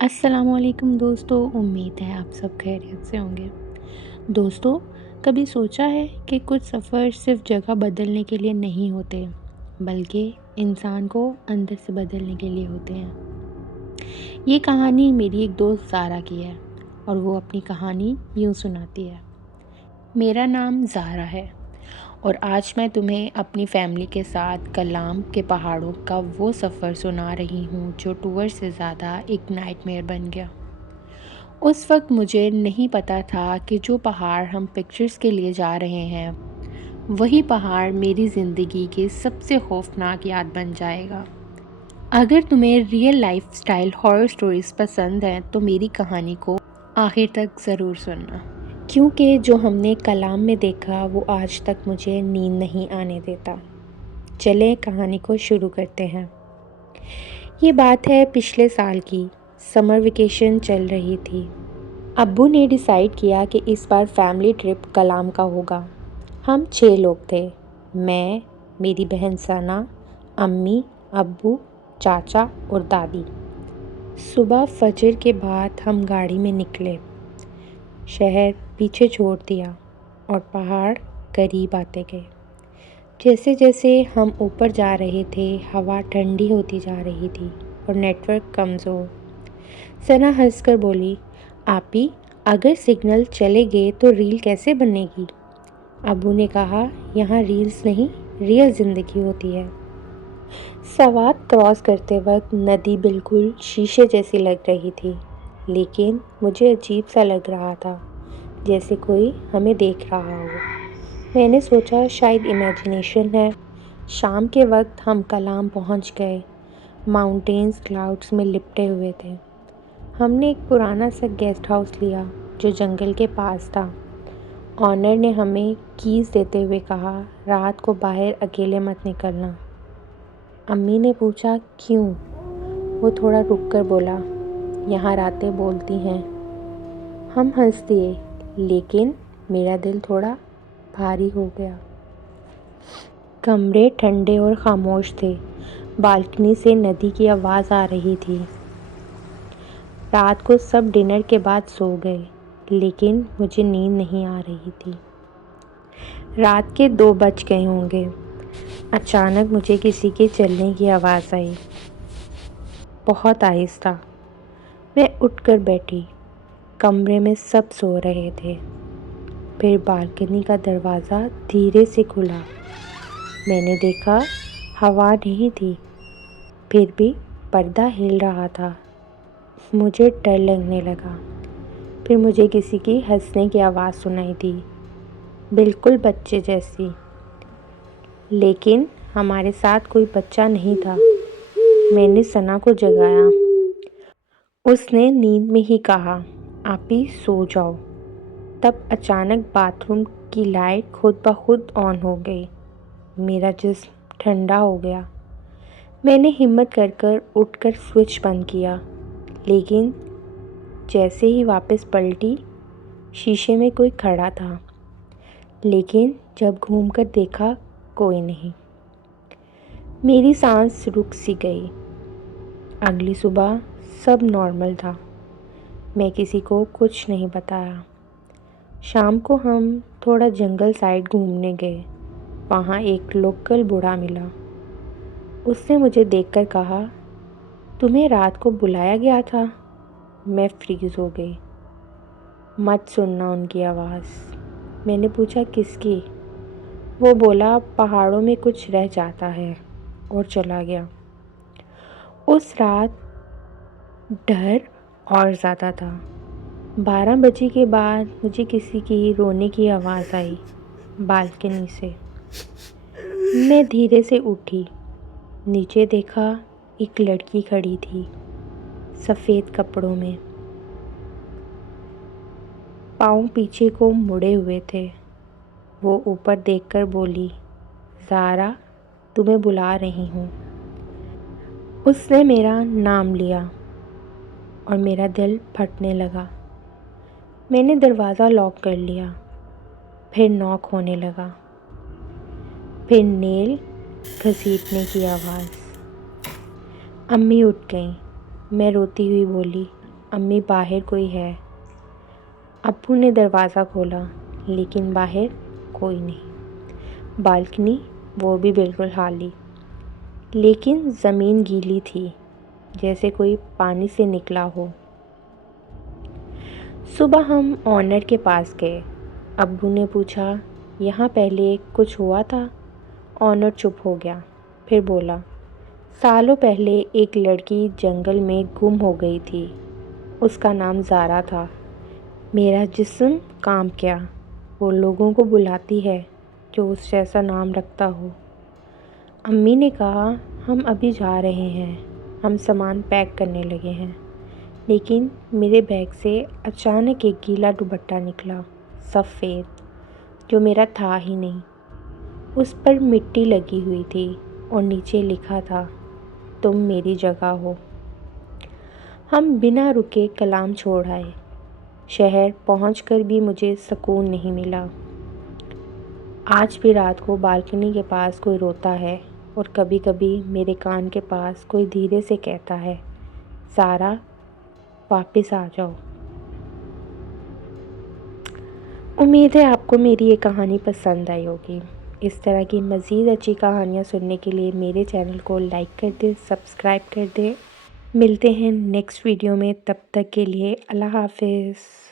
अस्सलामुअलैकुम दोस्तों, उम्मीद है आप सब खैरियत से होंगे। दोस्तों, कभी सोचा है कि कुछ सफ़र सिर्फ़ जगह बदलने के लिए नहीं होते, बल्कि इंसान को अंदर से बदलने के लिए होते हैं। ये कहानी मेरी एक दोस्त ज़ारा की है और वो अपनी कहानी यूँ सुनाती है। मेरा नाम ज़ारा है और आज मैं तुम्हें अपनी फ़ैमिली के साथ कलाम के पहाड़ों का वो सफ़र सुना रही हूँ जो टूर से ज़्यादा एक नाइटमेयर बन गया। उस वक़्त मुझे नहीं पता था कि जो पहाड़ हम पिक्चर्स के लिए जा रहे हैं, वही पहाड़ मेरी ज़िंदगी की सबसे खौफ़नाक याद बन जाएगा। अगर तुम्हें रियल लाइफ़स्टाइल हॉरर स्टोरीज़ पसंद हैं, तो मेरी कहानी को आखिर तक ज़रूर सुनना, क्योंकि जो हमने कलाम में देखा, वो आज तक मुझे नींद नहीं आने देता। चलें कहानी को शुरू करते हैं। ये बात है पिछले साल की, समर वेकेशन चल रही थी। अब्बू ने डिसाइड किया कि इस बार फैमिली ट्रिप कलाम का होगा। हम 6 लोग थे। मैं, मेरी बहन सना, अम्मी, अब्बू, चाचा और दादी। सुबह फजर के बाद हम गाड़ी में निकले। शहर पीछे छोड़ दिया और पहाड़ करीब आते गए। जैसे जैसे हम ऊपर जा रहे थे, हवा ठंडी होती जा रही थी और नेटवर्क कमज़ोर। सना हंसकर बोली, आपी, अगर सिग्नल चले गए तो रील कैसे बनेगी? अबू ने कहा, यहाँ रील्स नहीं, रियल ज़िंदगी होती है। सवात क्रॉस करते वक्त नदी बिल्कुल शीशे जैसी लग रही थी, लेकिन मुझे अजीब सा लग रहा था, जैसे कोई हमें देख रहा हो। मैंने सोचा शायद इमेजिनेशन है। शाम के वक्त हम कलाम पहुंच गए। माउंटेन्स क्लाउड्स में लिपटे हुए थे। हमने एक पुराना सा गेस्ट हाउस लिया जो जंगल के पास था। ऑनर ने हमें कीज़ देते हुए कहा, रात को बाहर अकेले मत निकलना। अम्मी ने पूछा, क्यों? वो थोड़ा रुक कर बोला, यहाँ रातें बोलती हैं। हम हंस दिए, लेकिन मेरा दिल थोड़ा भारी हो गया। कमरे ठंडे और खामोश थे। बालकनी से नदी की आवाज़ आ रही थी। रात को सब डिनर के बाद सो गए, लेकिन मुझे नींद नहीं आ रही थी। रात के 2 बज गए होंगे। अचानक मुझे किसी के चलने की आवाज़ आई, बहुत आहिस्ता। मैं उठकर बैठी। कमरे में सब सो रहे थे। फिर बालकनी का दरवाज़ा धीरे से खुला। मैंने देखा, हवा नहीं थी, फिर भी पर्दा हिल रहा था। मुझे डर लगने लगा। फिर मुझे किसी की हंसने की आवाज़ सुनाई दी, बिल्कुल बच्चे जैसी। लेकिन हमारे साथ कोई बच्चा नहीं था। मैंने सना को जगाया। उसने नींद में ही कहा, आपी सो जाओ। तब अचानक बाथरूम की लाइट खुद ब खुद ऑन हो गई। मेरा जिस्म ठंडा हो गया। मैंने हिम्मत कर उठकर स्विच बंद किया, लेकिन जैसे ही वापस पलटी, शीशे में कोई खड़ा था, लेकिन जब घूमकर देखा, कोई नहीं। मेरी सांस रुक सी गई। अगली सुबह सब नॉर्मल था। मैं किसी को कुछ नहीं बताया। शाम को हम थोड़ा जंगल साइड घूमने गए। वहाँ एक लोकल बूढ़ा मिला। उसने मुझे देखकर कहा, तुम्हें रात को बुलाया गया था? मैं फ्रीज़ हो गई। मत सुनना उनकी आवाज़। मैंने पूछा, किसकी? वो बोला, पहाड़ों में कुछ रह जाता है, और चला गया। उस रात डर और ज़्यादा था। 12 बजे के बाद मुझे किसी की रोने की आवाज़ आई बालकनी से। मैं धीरे से उठी। नीचे देखा, एक लड़की खड़ी थी, सफ़ेद कपड़ों में। पाँव पीछे को मुड़े हुए थे। वो ऊपर देखकर बोली, ज़ारा, तुम्हें बुला रही हूँ। उसने मेरा नाम लिया और मेरा दिल फटने लगा। मैंने दरवाज़ा लॉक कर लिया। फिर नॉक होने लगा। फिर नेल घसीटने की आवाज़। अम्मी उठ गई। मैं रोती हुई बोली, अम्मी बाहर कोई है। अब्बू ने दरवाज़ा खोला, लेकिन बाहर कोई नहीं। बालकनी वो भी बिल्कुल खाली, लेकिन ज़मीन गीली थी, जैसे कोई पानी से निकला हो। सुबह हम ओनर के पास गए। अब्बू ने पूछा, यहाँ पहले कुछ हुआ था? ओनर चुप हो गया, फिर बोला, सालों पहले एक लड़की जंगल में गुम हो गई थी। उसका नाम ज़ारा था। मेरा जिस्म काम क्या, वो लोगों को बुलाती है जो उस जैसा नाम रखता हो। अम्मी ने कहा, हम अभी जा रहे हैं। हम सामान पैक करने लगे हैं, लेकिन मेरे बैग से अचानक एक गीला दुपट्टा निकला, सफ़ेद, जो मेरा था ही नहीं। उस पर मिट्टी लगी हुई थी और नीचे लिखा था, तुम मेरी जगह हो। हम बिना रुके कलाम छोड़ आए। शहर पहुंचकर भी मुझे सुकून नहीं मिला। आज भी रात को बालकनी के पास कोई रोता है और कभी-कभी मेरे कान के पास कोई धीरे से कहता है, सारा वापस आ जाओ। उम्मीद है आपको मेरी ये कहानी पसंद आई होगी। इस तरह की मज़ीद अच्छी कहानियाँ सुनने के लिए मेरे चैनल को लाइक कर दें, सब्सक्राइब कर दें। मिलते हैं नेक्स्ट वीडियो में, तब तक के लिए अल्लाह हाफ़िज़।